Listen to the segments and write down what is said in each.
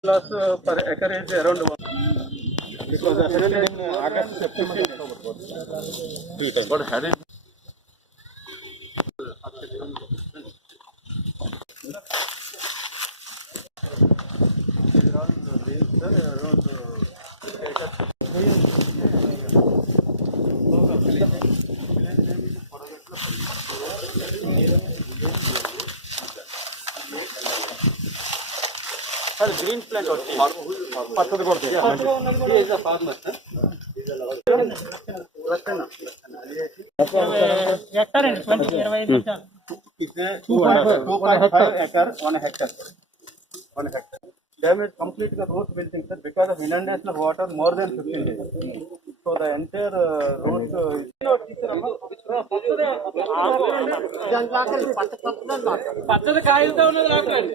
Plus uh, per acre is around one. Because actually in August, September, times. But had it. One hectare. One hectare. Damage complete the root building, sir, because of inundation of water more than fifteen days. So the entire uh, root. uh, పచ్చడి కాయలతో ఉన్నది లాక్కండి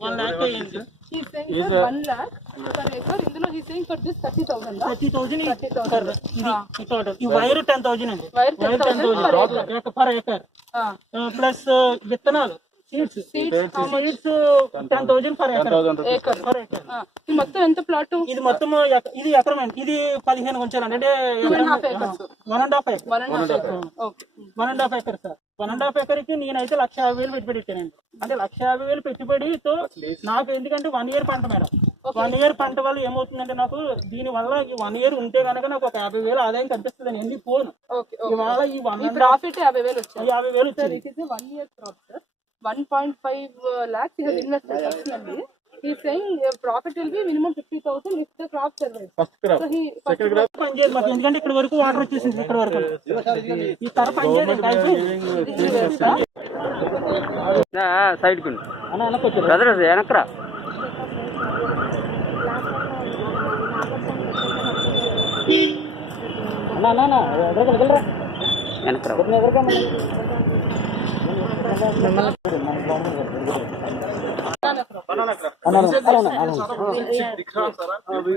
one lakh ఇందులో. Thirty thousand ఇది total ఈ wire ten thousand అండి. Wire wire ten 10,000 per thousand per acre plus విత్తనాలు. Seeds? Seeds ten thousand per acre Acre. Per acre ఇది మొత్తం ఎంత ప్లాట్ ఇది మొత్తం ఎక- ఇది ఎకరం అండి. ఇది పదిహేను ఉంచాలండి అంటే. One and half one and half acre okay one and half acre sir one and half ఎకర్కి నేనైతే లక్ష యాభై వేలు పెట్టుబడి ఇచ్చానండి అంటే లక్ష యాభై వేలు పెట్టుబడితో నాకు ఎందుకంటే వన్ ఇయర్ పంట మేడం. వన్ ఇయర్ పంట వల్ల ఏమవుతుందంటే నాకు దీని వల్ల ఈ వన్ ఇయర్ ఉంటే కనుక నాకు ఒక యాభై వేలు ఆదాయం కనిపిస్తుంది ఎందుకు పోను. ఓకే ఇవాళ ఈ వన్ ప్రాఫిట్ యాభై వేలు వచ్చింది యాభై వేలు one year sir one point five lakhs invested personally. He's saying profit will be minimum fifty thousand if the crop survives. First crop. So he Second crop. పని చేయదు మాకు ఎందుకంటే ఇక్కడ వరకు వాటర్ వచ్చేసింది ఇక్కడ వరకు ఈ తర పని చేయదు అయిపోయింది సైడ్కి అన్న వెనక్కి వచ్చారు బ్రదర్ వెనక్రా వెనక్రా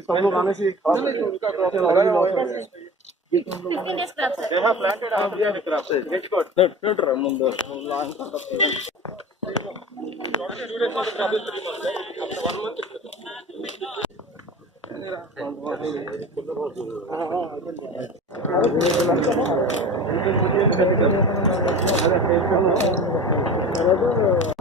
सब लोग आने से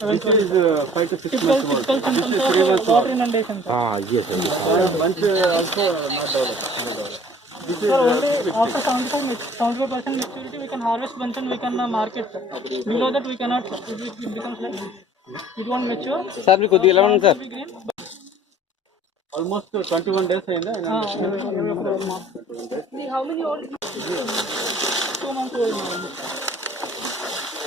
This is uh, five to six months old. Typical symptoms of water inundation, sir. Bunch uh, also not developed. This is Sir, uh, only after 75 75 percent maturity, we can harvest bunch and we can uh, market. sir. Below that, we cannot. sir. It, it it becomes like it won't mature. Sir మీకు కొద్దిగా ఎలా ఉంది sir It will be green. almost 21 days అయిందా Ah, every- every four months. how many old Two months old. madam.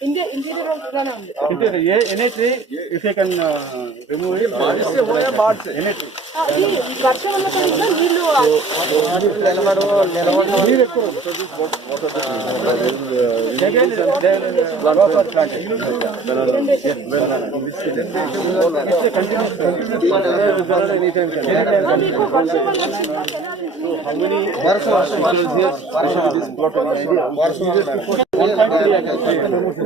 Piece తీసిస్తారు ఇందిరానే ఉంది India interior గానే ఉంది entry if you can remove it entry ఆ, ఇది వర్షం వల్ల కూడా నీళ్లు మీకు వర్షం వల్ల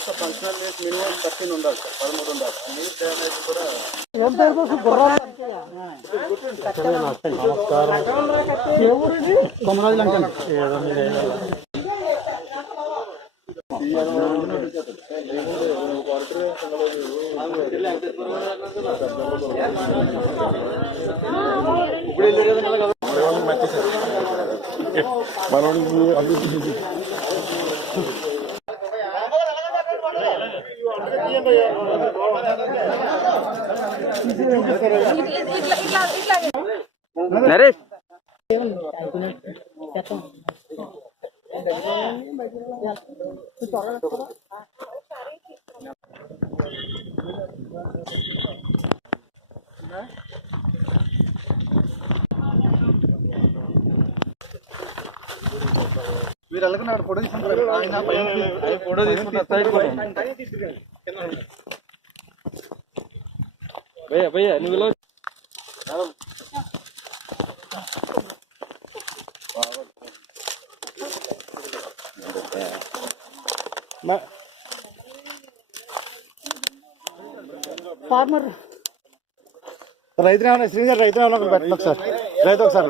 నుంచి? ఫంక్షనల్ లీవ్స్ మినిమం థర్టీన్ ఉండాలి సార్ పదమూడు ఉండాలి. నీరు డ్యామేజ్ కూడా ఇట్లా ఇట్లా నరేష్. మీరు ఎలాగన్నారు ఫోటో తీసుకుంటారు? ఆయన ఫోటో తీసుకుంటారు భయ్యా భయ్యా నువ్వు ఇలా రైతు ఏమన్నా శ్రీధర్ రైతు ఏమన్నా పెట్టండి ఒకసారి రైతు ఒకసారి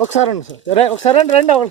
ఒకసారి రండి సార్ రే- ఒకసారి రండి రండి అవల్